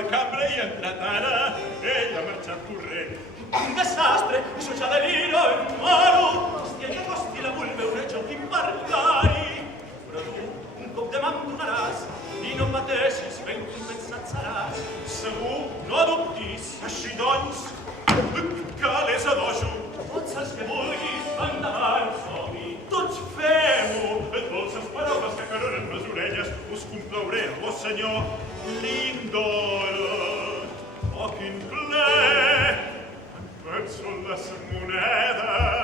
la cambra i entrat ara, ell ha marxat corrent. Un desastre, això ja deliro en moro. Hòstia, que costi la vull veure jo qui parlari. Però tu, un cop de mà em donaràs, i no pateixis, ben compensat seràs. Segur, no dubtis, així doncs, que les adojo. Pots els que vulguis, endavant, som-hi. Tots fem-ho, et dolces paraules que caronen les orelles, us complauré, oh senyor, l'indora. Oh, quin ple, en penso les monedes.